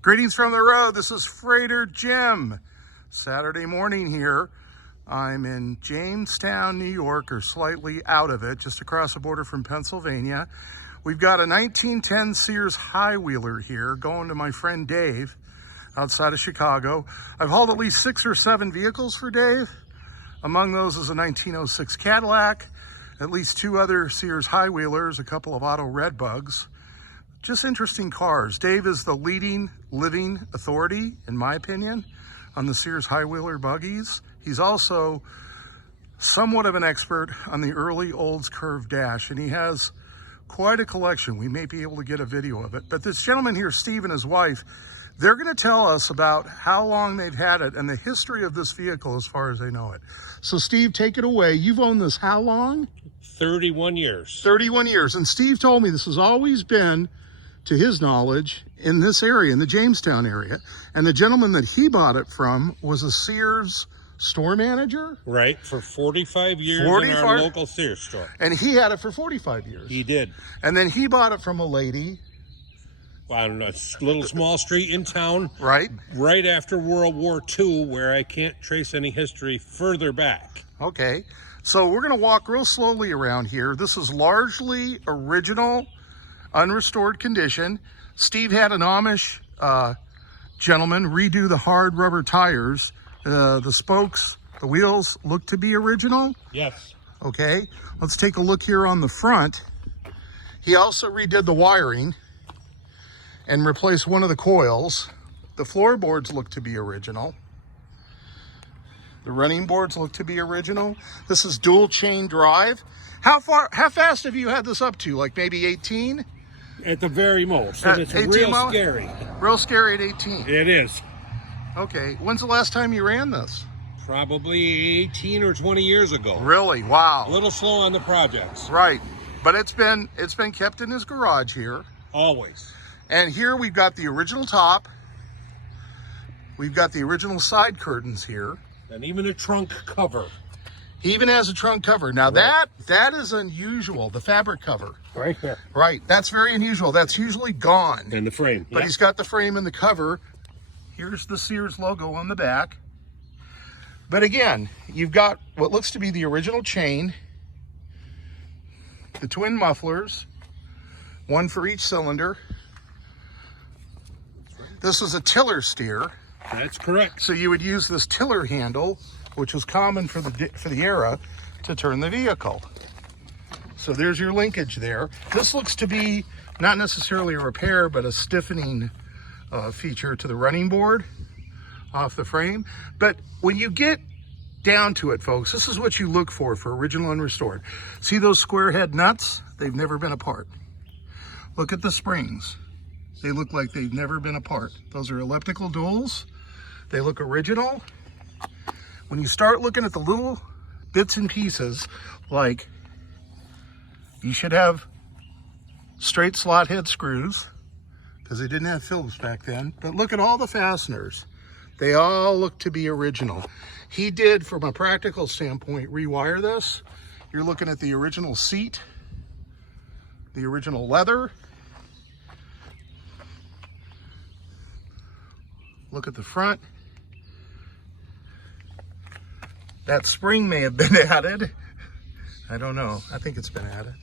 Greetings from the road. This is Freighter Jim. Saturday morning here. I'm in Jamestown, New York, or slightly out of it, just across the border from Pennsylvania. We've got a 1910 Sears High Wheeler here going to my friend Dave outside of Chicago. I've hauled at least 6 or 7 vehicles for Dave. Among those is a 1906 Cadillac, at least 2 other Sears High Wheelers, a couple of auto red bugs. Just interesting cars. Dave is the leading living authority, in my opinion, on the Sears High Wheeler buggies. He's also somewhat of an expert on the early Olds Curve Dash, and he has quite a collection. We may be able to get a video of it. But this gentleman here, Steve, and his wife, they're going to tell us about how long they've had it and the history of this vehicle as far as they know it. So, Steve, take it away. You've owned this how long? 31 years. 31 years. And Steve told me this has always been, to his knowledge, in this area, in the Jamestown area. And the gentleman that he bought it from was a Sears store manager. Right, for 45 years in our local Sears store. And he had it for 45 years. He did. And then he bought it from a lady. Well, I don't know, it's a little small street in town. Right. Right after World War II, where I can't trace any history further back. Okay. So we're going to walk real slowly around here. This is largely original, unrestored condition. Steve had an Amish gentleman redo the hard rubber tires. The spokes, the wheels look to be original. Yes. Okay, let's take a look here on the front. He also redid the wiring and replaced one of the coils. The floorboards look to be original. The running boards look to be original. This is dual chain drive. How fast have you had this up to? Like maybe 18? At the very most. And it's real scary. Real scary at 18. It is. Okay, when's the last time you ran this? Probably 18 or 20 years ago. Really? Wow. A little slow on the projects. Right, but it's been kept in his garage here. Always. And here we've got the original top. We've got the original side curtains here. And even a trunk cover. He even has a trunk cover. Now right. that is unusual, the fabric cover. Right here. Right, that's very unusual. That's usually gone. And the frame. But he's got the frame and the cover. Here's the Sears logo on the back. But again, you've got what looks to be the original chain, the twin mufflers, one for each cylinder. This was a tiller steer. That's correct. So you would use this tiller handle, which was common for the era, to turn the vehicle. So there's your linkage there. This looks to be not necessarily a repair, but a stiffening feature to the running board off the frame. But when you get down to it, folks, this is what you look for original and restored. See those square head nuts? They've never been apart. Look at the springs. They look like they've never been apart. Those are elliptical duals. They look original. When you start looking at the little bits and pieces, like you should have straight slot head screws, because they didn't have Phillips back then. But look at all the fasteners. They all look to be original. He did, from a practical standpoint, rewire this. You're looking at the original seat, the original leather. Look at the front. That spring may have been added. I don't know. I think it's been added.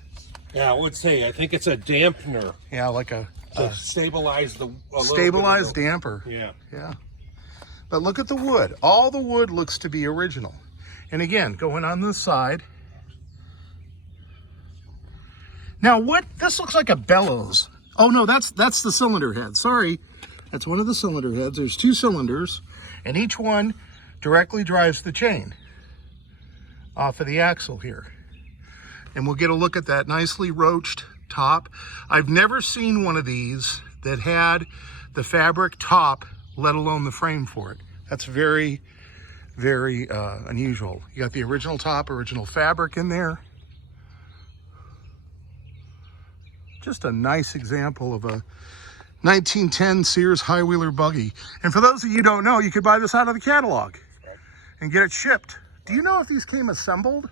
Yeah, I would say, I think it's a dampener. Yeah, like a stabilize the stabilized damper. Yeah. Yeah. But look at the wood. All the wood looks to be original. And again, going on this side. Now this looks like a bellows. Oh no, that's the cylinder head. Sorry. That's one of the cylinder heads. There's 2 cylinders, and each one directly drives the chain off of the axle here. And we'll get a look at that nicely roached top. I've never seen one of these that had the fabric top, let alone the frame for it. That's very, very unusual. You got the original top, original fabric in there. Just a nice example of a 1910 Sears High Wheeler buggy. And for those of you who don't know, you could buy this out of the catalog and get it shipped. Do you know if these came assembled?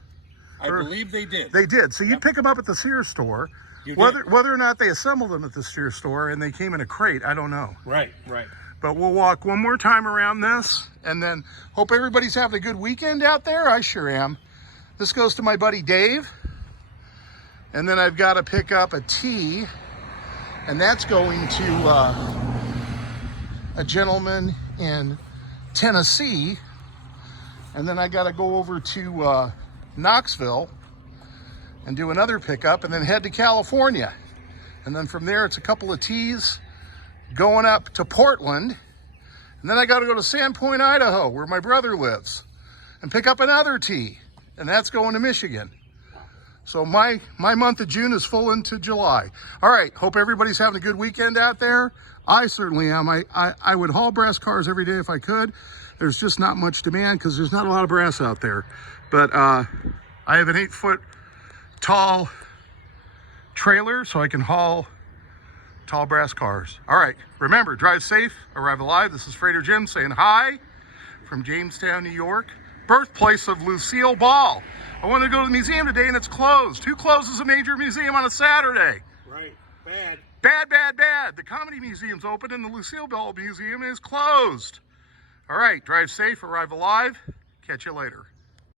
I believe they did. They did. So you pick them up at the Sears store. You Whether or not they assembled them at the Sears store and they came in a crate, I don't know. Right, right. But we'll walk one more time around this, and then hope everybody's having a good weekend out there. I sure am. This goes to my buddy Dave. And then I've got to pick up a tea, and that's going to a gentleman in Tennessee. And then I got to go over to Knoxville and do another pickup, and then head to California. And then from there, it's a couple of teas going up to Portland, and then I got to go to Sandpoint, Idaho, where my brother lives, and pick up another tea, and that's going to Michigan. So my month of June is full into July. All right, hope everybody's having a good weekend out there. I certainly am. I would haul brass cars every day if I could. There's just not much demand because there's not a lot of brass out there. But I have an 8-foot tall trailer, so I can haul tall brass cars. All right, remember, drive safe, arrive alive. This is Freighter Jim saying hi from Jamestown, New York, birthplace of Lucille Ball. I wanted to go to the museum today and it's closed. Who closes a major museum on a Saturday? Right, bad. Bad, bad, bad. The Comedy Museum's open and the Lucille Ball Museum is closed. All right, drive safe, arrive alive. Catch you later.